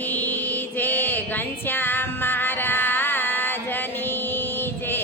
કી જય ઘનશ્યામ મહારાજની જય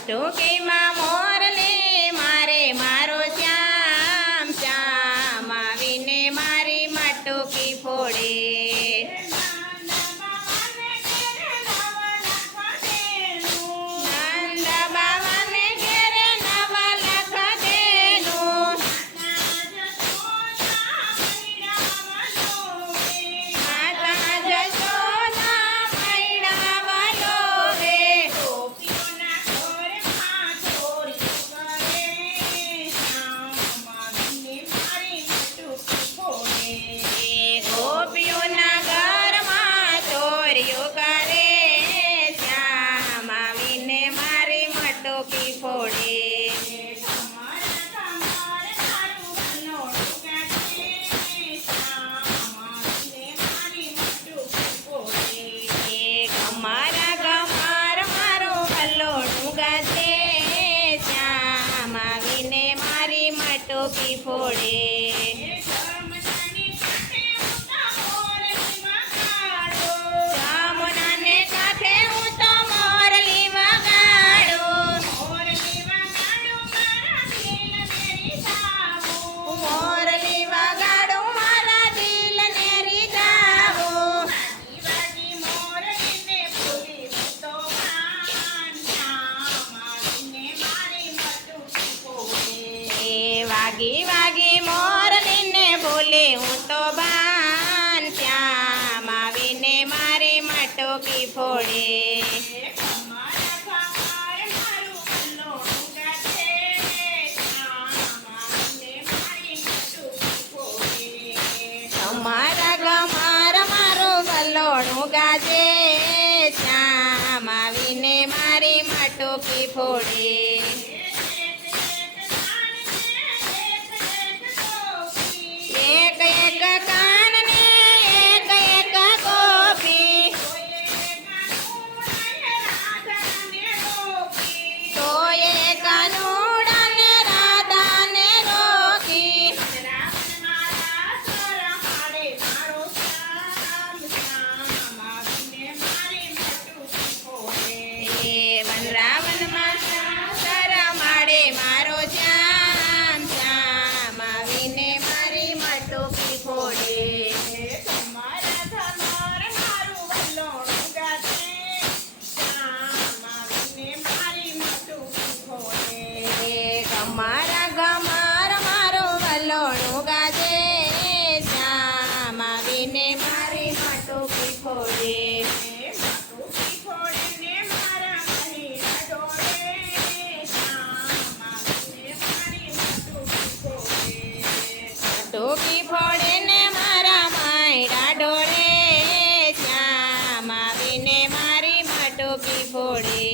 ટોકીમાં મોરલી મારે મારો શ્યામ શ્યામ આવીને મારી માટોકી ફોડે ટોકી ફોડે જામુનાને કાંઠે હું તો મોરલી વગાડું મોરલી વગાડું મારા દિલને રીઝાવું વાગી વાગી મોરલીને બોલે હું તો બાન શ્યામ આવીને મારી માટોકી ફોડે તમારા ગમાર મારું વલોણું ગાજે શ્યામ આવીને મારી માટોકી ફોડે મટુકી ફોડે ને મારા માયડા ઢોળે શ્યામ આવીને મારી મટુકી ફોડે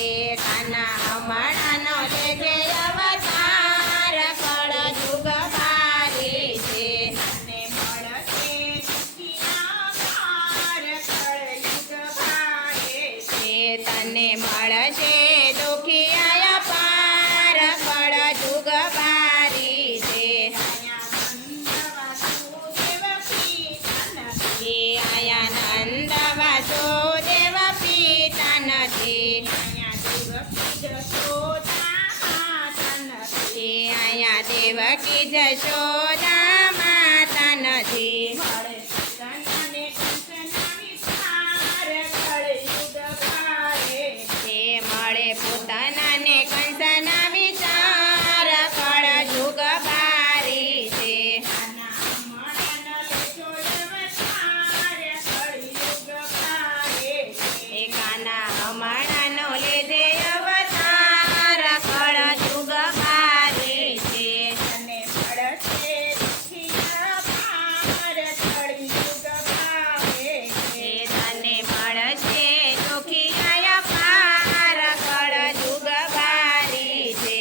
એ કાના હમણાંનો લેજે અવતાર કળયુગ ભારે છે તને મળશે દુખિયા પાર કળયુગ ભારી છે એ આયા નંદ વાસુદેવ પિતા નથી એ આયા દેવકી જશોદા માતા નથી એ મળે પોતાનાને કંસના વિચાર કળયુગ ભારી છે એ કાના હમણાંનો લેજે અવતાર કળયુગ ભારી છે એ તને મળશે દુખિયા પાર કળયુગ ભારી છે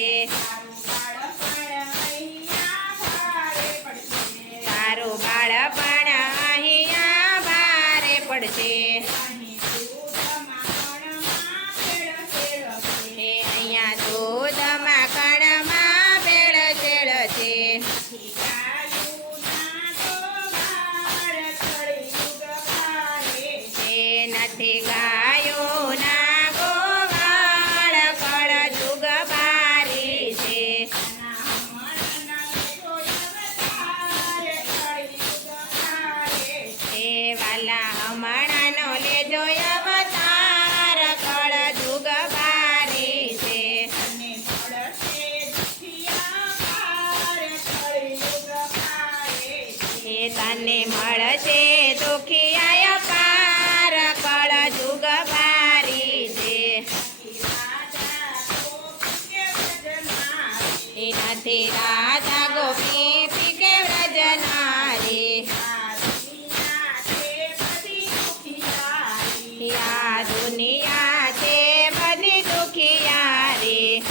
તારું બાળપણ અહીંયા ભારે પડશે એ અહીંયા દૂધમાં કણમાં ભેળસેળ છે એ નથી ગાયો ના ગોવાળ કળયુગ ભારી છે એ વાલા હમણાંનો લેજો અવતાર કળયુગ ભારી છે એ તને મળશે દુખિયા પાર કળયુગ ભારી છે એ નથી રાધા ગોપી કે વ્રજનારી આ દુનિયા છે બધી દુખિયારી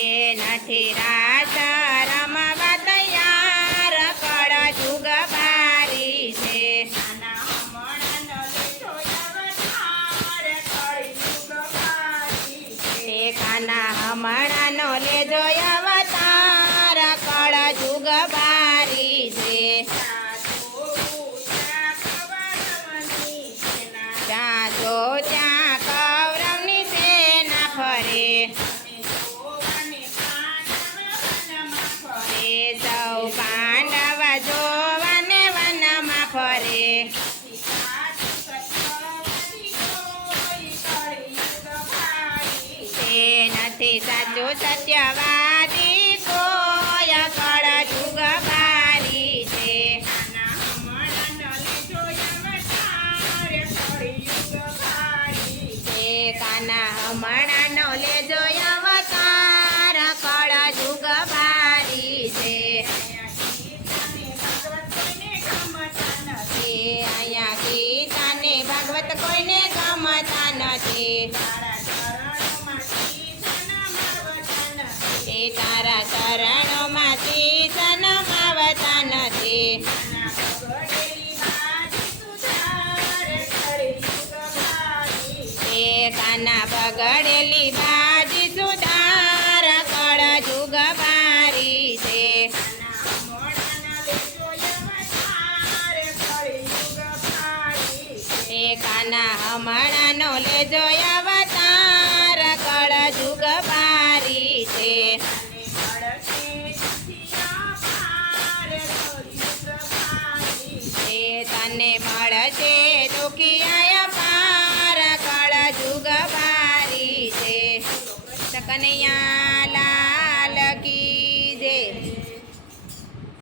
એ નથી રાત રમવા તૈયાર કળયુગ ભારી છે એ કાના હમણાંનો લેજો અવતાર કળયુગ ભારી છે ત્યાં તો ત્યાં કૌરવની સેના ફરે એ સૌ પાંડવ જોવાને વનમાં ફરે એ નથી સાચું સત્યવાદી કોઈ કળયુગ ભારી છે એ કાના હમણાંનો લેજો અવતાર કળયુગ ભારી છે એ અહીંયા ગીતા ને ભાગવત કોઈને ગમતા નથી એ તારા ચરણોમાંથી જન્માવતા નથી એ કાના બગડેલી બાજી સુધાર કળયુગ ભારી છે એ કાના હમણાંનો લેજો અવતાર કળયુગ ભારી છે એ તને મળશે દુખિયા